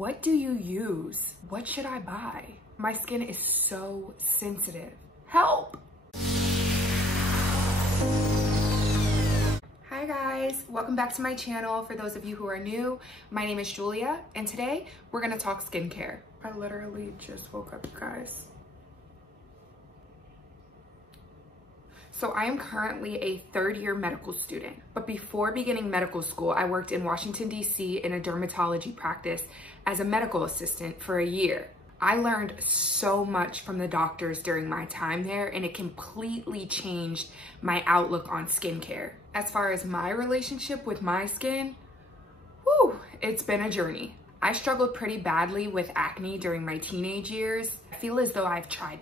What do you use? What should I buy? My skin is so sensitive. Help! Hi guys, welcome back to my channel. For those of you who are new, my name is Julia, and today we're gonna talk skincare. I literally just woke up, guys. So I am currently a third-year medical student, but before beginning medical school, I worked in Washington, D.C. in a dermatology practice as a medical assistant for a year. I learned so much from the doctors during my time there, and it completely changed my outlook on skincare. As far as my relationship with my skin, it's been a journey. I struggled pretty badly with acne during my teenage years. I feel as though I've tried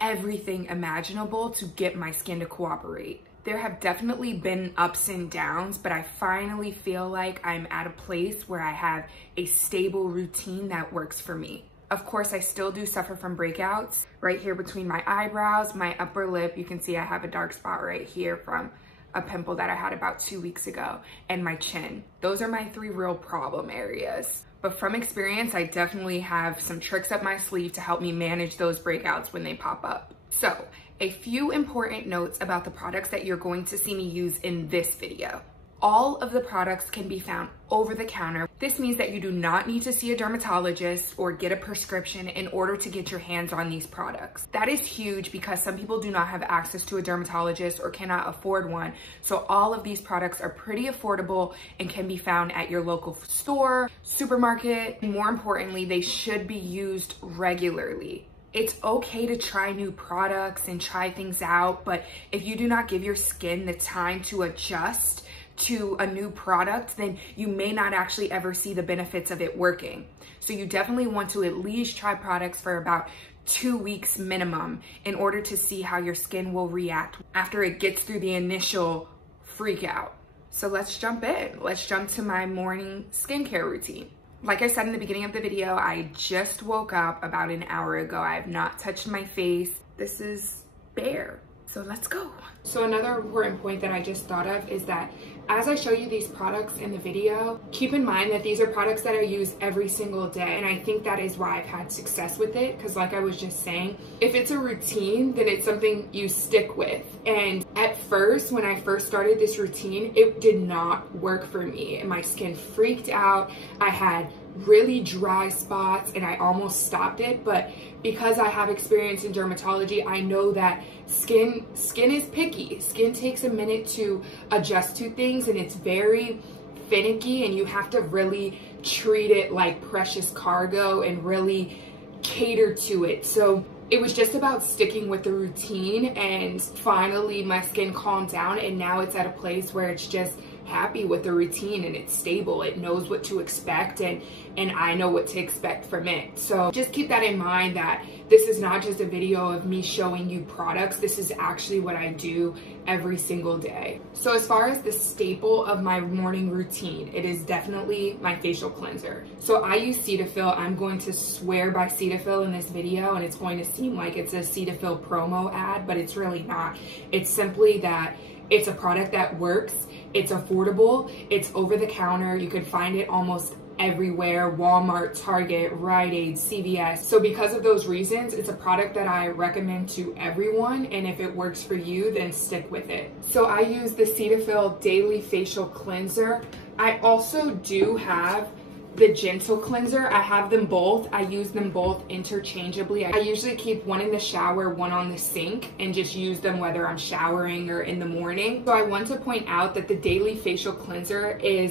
everything imaginable to get my skin to cooperate. There have definitely been ups and downs, but I finally feel like I'm at a place where I have a stable routine that works for me. Of course, I still do suffer from breakouts right here between my eyebrows, my upper lip. You can see I have a dark spot right here from a pimple that I had about 2 weeks ago, and my chin. Those are my 3 real problem areas. But from experience, I definitely have some tricks up my sleeve to help me manage those breakouts when they pop up. So, a few important notes about the products that you're going to see me use in this video. All of the products can be found over the counter. This means that you do not need to see a dermatologist or get a prescription in order to get your hands on these products. That is huge because some people do not have access to a dermatologist or cannot afford one. So all of these products are pretty affordable and can be found at your local store, supermarket. And more importantly, they should be used regularly. It's okay to try new products and try things out, but if you do not give your skin the time to adjust to a new product, then you may not actually ever see the benefits of it working. So you definitely want to at least try products for about 2 weeks minimum in order to see how your skin will react after it gets through the initial freak out. So let's jump in. Let's jump to my morning skincare routine. Like I said in the beginning of the video, I just woke up about an hour ago. I have not touched my face. This is bare. So let's go. So another important point that I just thought of is that as I show you these products in the video, keep in mind that these are products that I use every single day. And I think that is why I've had success with it. Because like I was just saying, if it's a routine, then it's something you stick with. And at first, when I first started this routine, it did not work for me. And my skin freaked out. I had really dry spots and I almost stopped it. But because I have experience in dermatology, I know that skin is picky. Skin takes a minute to adjust to things, and it's very finicky, and you have to really treat it like precious cargo and really cater to it. So it was just about sticking with the routine, and finally my skin calmed down, and now it's at a place where it's just happy with the routine and it's stable. It knows what to expect, and I know what to expect from it. So just keep that in mind, that this is not just a video of me showing you products. This is actually what I do every single day. So as far as the staple of my morning routine, it is definitely my facial cleanser. So I use Cetaphil. I'm going to swear by Cetaphil in this video, and it's going to seem like it's a Cetaphil promo ad, but it's really not. It's simply that it's a product that works. It's affordable. It's over the counter. You can find it almost everywhere: Walmart, Target, Rite Aid, CVS. So because of those reasons, it's a product that I recommend to everyone, and if it works for you, then stick with it. So I use the Cetaphil Daily Facial Cleanser. I also do have the Gentle Cleanser. I have them both. I use them both interchangeably. I usually keep one in the shower, one on the sink, and just use them whether I'm showering or in the morning. So I want to point out that the Daily Facial Cleanser is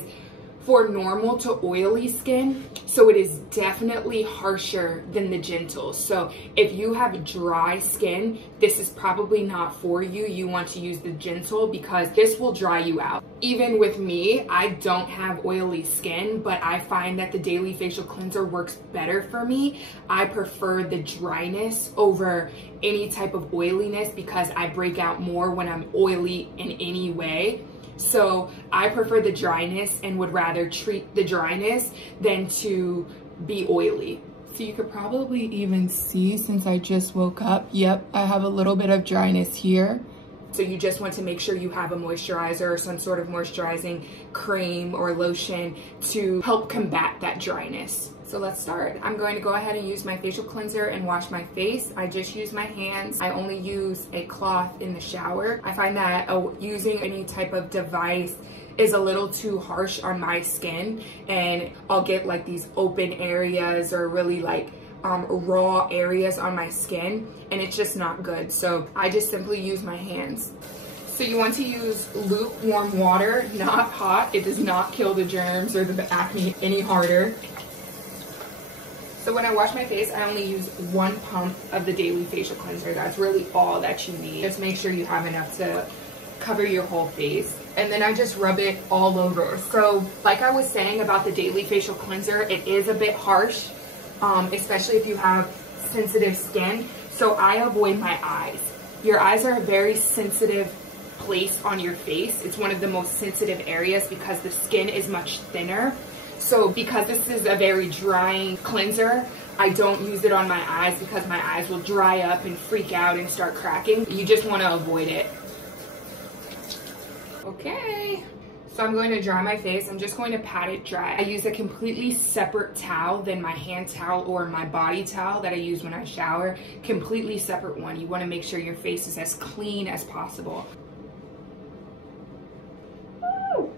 for normal to oily skin, so it is definitely harsher than the Gentle. So if you have dry skin, this is probably not for you. You want to use the Gentle because this will dry you out. Even with me, I don't have oily skin, but I find that the Daily Facial Cleanser works better for me. I prefer the dryness over any type of oiliness because I break out more when I'm oily in any way. So I prefer the dryness and would rather treat the dryness than to be oily. So you could probably even see, since I just woke up, yep, I have a little bit of dryness here. So you just want to make sure you have a moisturizer or some sort of moisturizing cream or lotion to help combat that dryness. So let's start. I'm going to go ahead and use my facial cleanser and wash my face. I just use my hands. I only use a cloth in the shower. I find that using any type of device is a little too harsh on my skin, and I'll get like these open areas or really like raw areas on my skin, and it's just not good. So I just simply use my hands. So you want to use lukewarm water, not hot. It does not kill the germs or the acne any harder. So when I wash my face, I only use 1 pump of the daily facial cleanser. That's really all that you need. Just make sure you have enough to cover your whole face. And then I just rub it all over. So like I was saying about the daily facial cleanser, it is a bit harsh, especially if you have sensitive skin. So I avoid my eyes. Your eyes are a very sensitive place on your face. It's one of the most sensitive areas because the skin is much thinner. So because this is a very drying cleanser, I don't use it on my eyes because my eyes will dry up and freak out and start cracking. You just want to avoid it. Okay, so I'm going to dry my face. I'm just going to pat it dry. I use a completely separate towel than my hand towel or my body towel that I use when I shower. Completely separate one. You want to make sure your face is as clean as possible.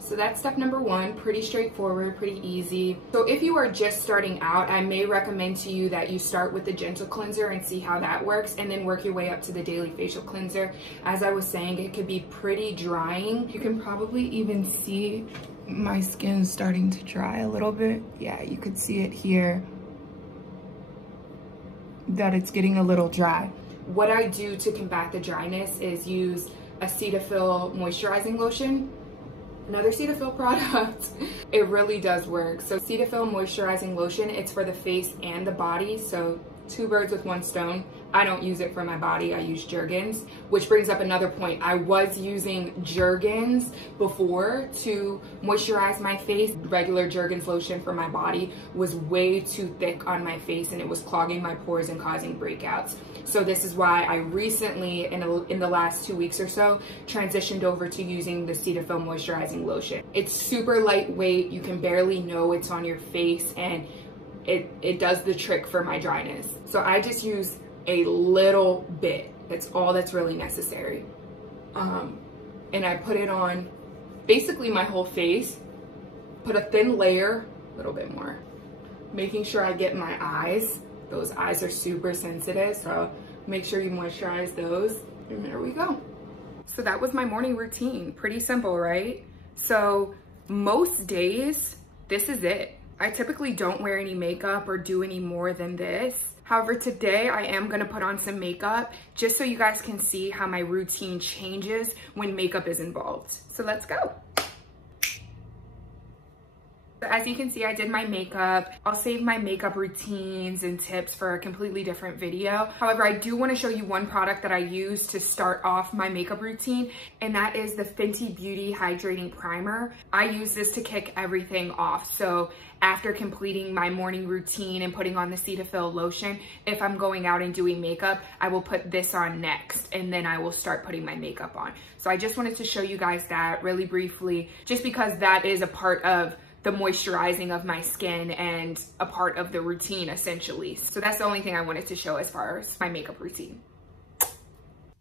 So that's step number 1, pretty straightforward, pretty easy. So if you are just starting out, I may recommend to you that you start with the gentle cleanser and see how that works, and then work your way up to the daily facial cleanser. As I was saying, it could be pretty drying. You can probably even see my skin starting to dry a little bit. Yeah, you could see it here, that it's getting a little dry. What I do to combat the dryness is use a Cetaphil moisturizing lotion. Another Cetaphil product. It really does work. So Cetaphil moisturizing lotion, it's for the face and the body. So 2 birds with 1 stone. I don't use it for my body, I use Jergens, which brings up another point. I was using Jergens before to moisturize my face. Regular Jergens lotion for my body was way too thick on my face, and it was clogging my pores and causing breakouts. So this is why I recently, in the last 2 weeks or so, transitioned over to using the Cetaphil moisturizing lotion. It's super lightweight, you can barely know it's on your face, and it does the trick for my dryness. So I just use a little bit. That's all that's really necessary. And I put it on basically my whole face, put a thin layer, a little bit more, making sure I get my eyes. Those eyes are super sensitive, so make sure you moisturize those. And there we go. So that was my morning routine. Pretty simple, right? So most days, this is it. I typically don't wear any makeup or do any more than this. However, today I am gonna put on some makeup just so you guys can see how my routine changes when makeup is involved. So let's go. As you can see, I did my makeup. I'll save my makeup routines and tips for a completely different video. However, I do want to show you one product that I use to start off my makeup routine, and that is the Fenty Beauty Hydrating Primer. I use this to kick everything off. So after completing my morning routine and putting on the Cetaphil lotion, if I'm going out and doing makeup, I will put this on next, and then I will start putting my makeup on. So I just wanted to show you guys that really briefly, just because that is a part of the moisturizing of my skin and a part of the routine essentially. So that's the only thing I wanted to show as far as my makeup routine.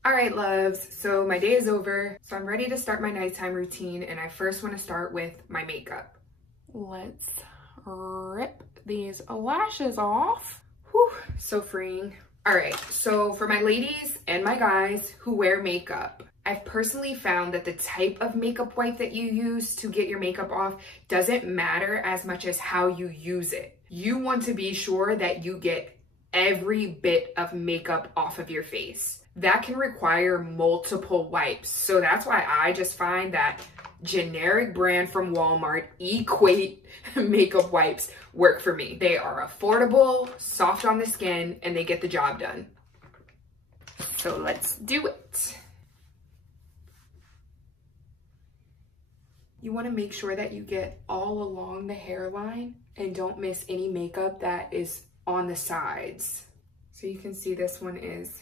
All right, loves, so my day is over. So I'm ready to start my nighttime routine, and I first want to start with my makeup. Let's rip these lashes off. Whew, so freeing. All right, so for my ladies and my guys who wear makeup, I've personally found that the type of makeup wipe that you use to get your makeup off doesn't matter as much as how you use it. You want to be sure that you get every bit of makeup off of your face. That can require multiple wipes. So that's why I just find that generic brand from Walmart, Equate makeup wipes work for me. They are affordable, soft on the skin, and they get the job done. So let's do it. You want to make sure that you get all along the hairline and don't miss any makeup that is on the sides. So you can see this one is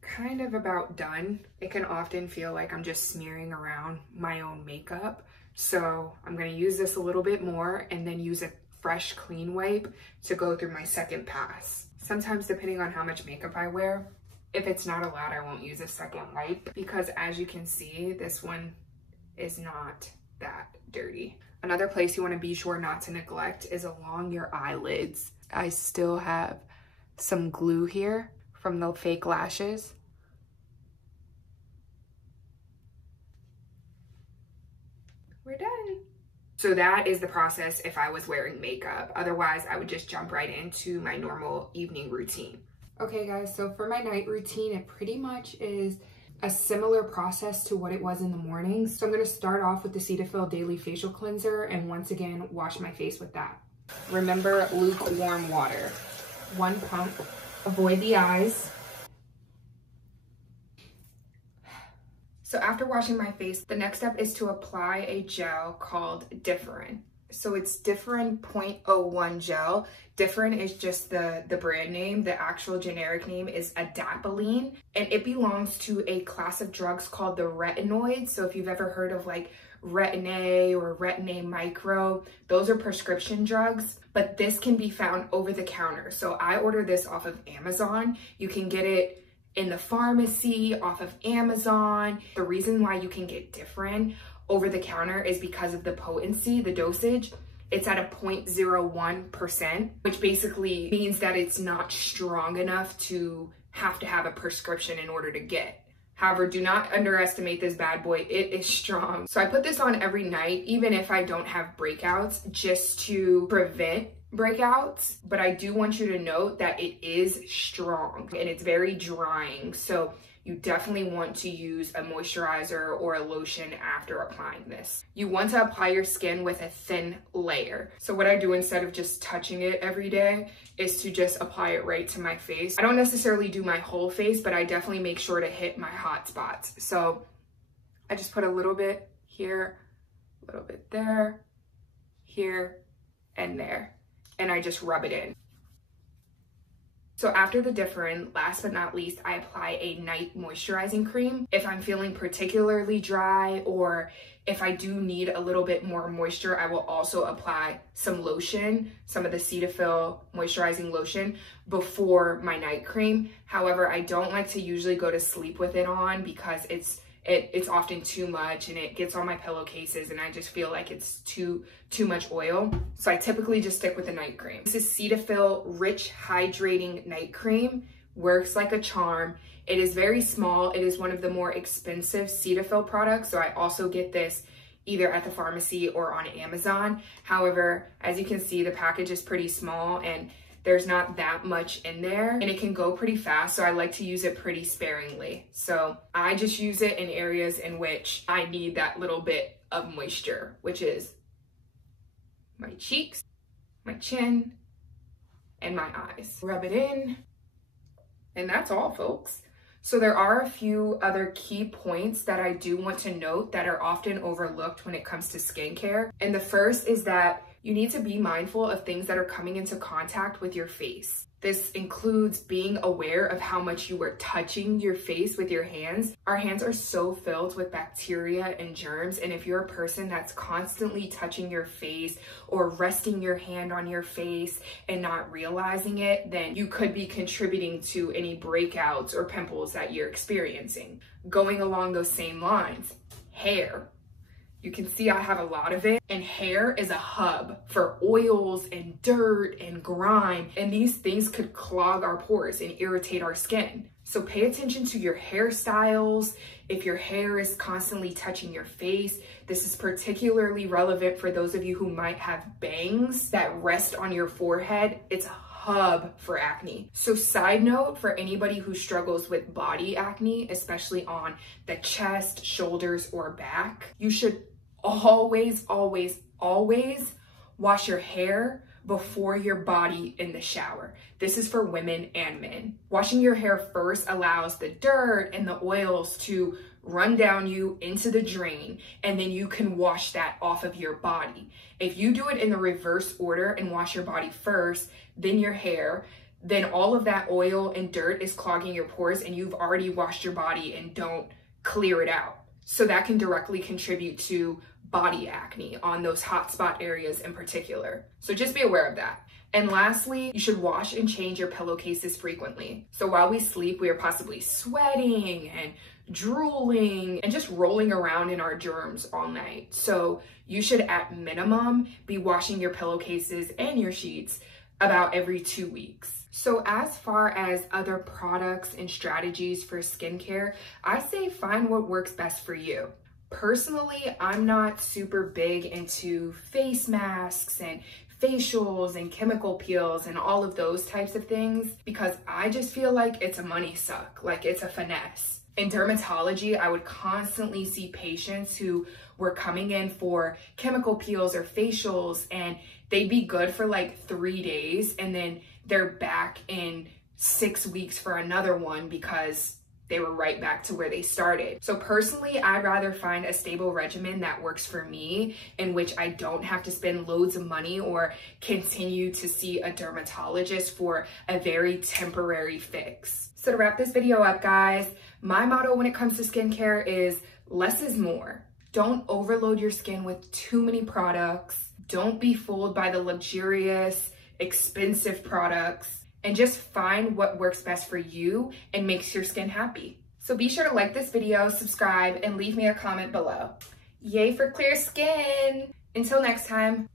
kind of about done. It can often feel like I'm just smearing around my own makeup. So I'm going to use this a little bit more and then use a fresh clean wipe to go through my second pass. Sometimes depending on how much makeup I wear, if it's not allowed, I won't use a second wipe because as you can see, this one is not that dirty. Another place you want to be sure not to neglect is along your eyelids. I still have some glue here from the fake lashes. We're done. So that is the process if I was wearing makeup. Otherwise, I would just jump right into my normal evening routine. Okay guys, so for my night routine, it pretty much is a similar process to what it was in the morning. So I'm gonna start off with the Cetaphil Daily Facial Cleanser and once again, wash my face with that. Remember, lukewarm water. 1 pump. Avoid the eyes. So after washing my face, the next step is to apply a gel called Differin. So it's Differin 0.01 gel. Differin is just the brand name. The actual generic name is adapalene, and it belongs to a class of drugs called the retinoids. So if you've ever heard of like Retin-A or Retin-A micro, those are prescription drugs, but this can be found over the counter. So I ordered this off of Amazon. You can get it in the pharmacy, off of Amazon. The reason why you can get Differin over the counter is because of the potency, the dosage. It's at a 0.01%, which basically means that it's not strong enough to have a prescription in order to get. However, do not underestimate this bad boy. It is strong. So I put this on every night, even if I don't have breakouts, just to prevent breakouts. But I do want you to note that it is strong and it's very drying. So you definitely want to use a moisturizer or a lotion after applying this. You want to apply your skin with a thin layer. So what I do instead of just touching it every day is to just apply it right to my face. I don't necessarily do my whole face, but I definitely make sure to hit my hot spots. So I just put a little bit here, a little bit there, here, and there. And I just rub it in. So after the Differin, last but not least, I apply a night moisturizing cream. If I'm feeling particularly dry or if I do need a little bit more moisture, I will also apply some lotion, some of the Cetaphil moisturizing lotion before my night cream. However, I don't like to usually go to sleep with it on because it's often too much and it gets on my pillowcases and I just feel like it's too much oil. So I typically just stick with the night cream. This is Cetaphil Rich Hydrating Night Cream. Works like a charm. It is very small. It is one of the more expensive Cetaphil products. So I also get this either at the pharmacy or on Amazon. However, as you can see, the package is pretty small and there's not that much in there and it can go pretty fast. So I like to use it pretty sparingly. So I just use it in areas in which I need that little bit of moisture, which is my cheeks, my chin, and my eyes. Rub it in, and that's all, folks. So there are a few other key points that I do want to note that are often overlooked when it comes to skincare. And the first is that you need to be mindful of things that are coming into contact with your face. This includes being aware of how much you are touching your face with your hands. Our hands are so filled with bacteria and germs, and if you're a person that's constantly touching your face or resting your hand on your face and not realizing it, then you could be contributing to any breakouts or pimples that you're experiencing. Going along those same lines, hair. You can see I have a lot of it, and hair is a hub for oils and dirt and grime, and these things could clog our pores and irritate our skin. So pay attention to your hairstyles. If your hair is constantly touching your face, this is particularly relevant for those of you who might have bangs that rest on your forehead. It's a hub for acne. So side note for anybody who struggles with body acne, especially on the chest, shoulders, or back, you should always wash your hair before your body in the shower. This is for women and men. Washing your hair first allows the dirt and the oils to run down you into the drain, and then you can wash that off of your body. If you do it in the reverse order and wash your body first, then your hair, then all of that oil and dirt is clogging your pores and you've already washed your body and don't clear it out. So that can directly contribute to body acne on those hot spot areas in particular. So just be aware of that. And lastly, you should wash and change your pillowcases frequently. So while we sleep, we are possibly sweating and drooling and just rolling around in our germs all night. So you should at minimum be washing your pillowcases and your sheets about every 2 weeks. So as far as other products and strategies for skincare, I say find what works best for you. Personally, I'm not super big into face masks and facials and chemical peels and all of those types of things because I just feel like it's a money suck, like it's a finesse. In dermatology, I would constantly see patients who were coming in for chemical peels or facials and they'd be good for like 3 days and then they're back in 6 weeks for another one because they were right back to where they started. So personally, I'd rather find a stable regimen that works for me, in which I don't have to spend loads of money or continue to see a dermatologist for a very temporary fix. So to wrap this video up, guys, my motto when it comes to skincare is less is more. Don't overload your skin with too many products. Don't be fooled by the luxurious, expensive products. And just find what works best for you and makes your skin happy. So be sure to like this video, subscribe, and leave me a comment below. Yay for clear skin! Until next time.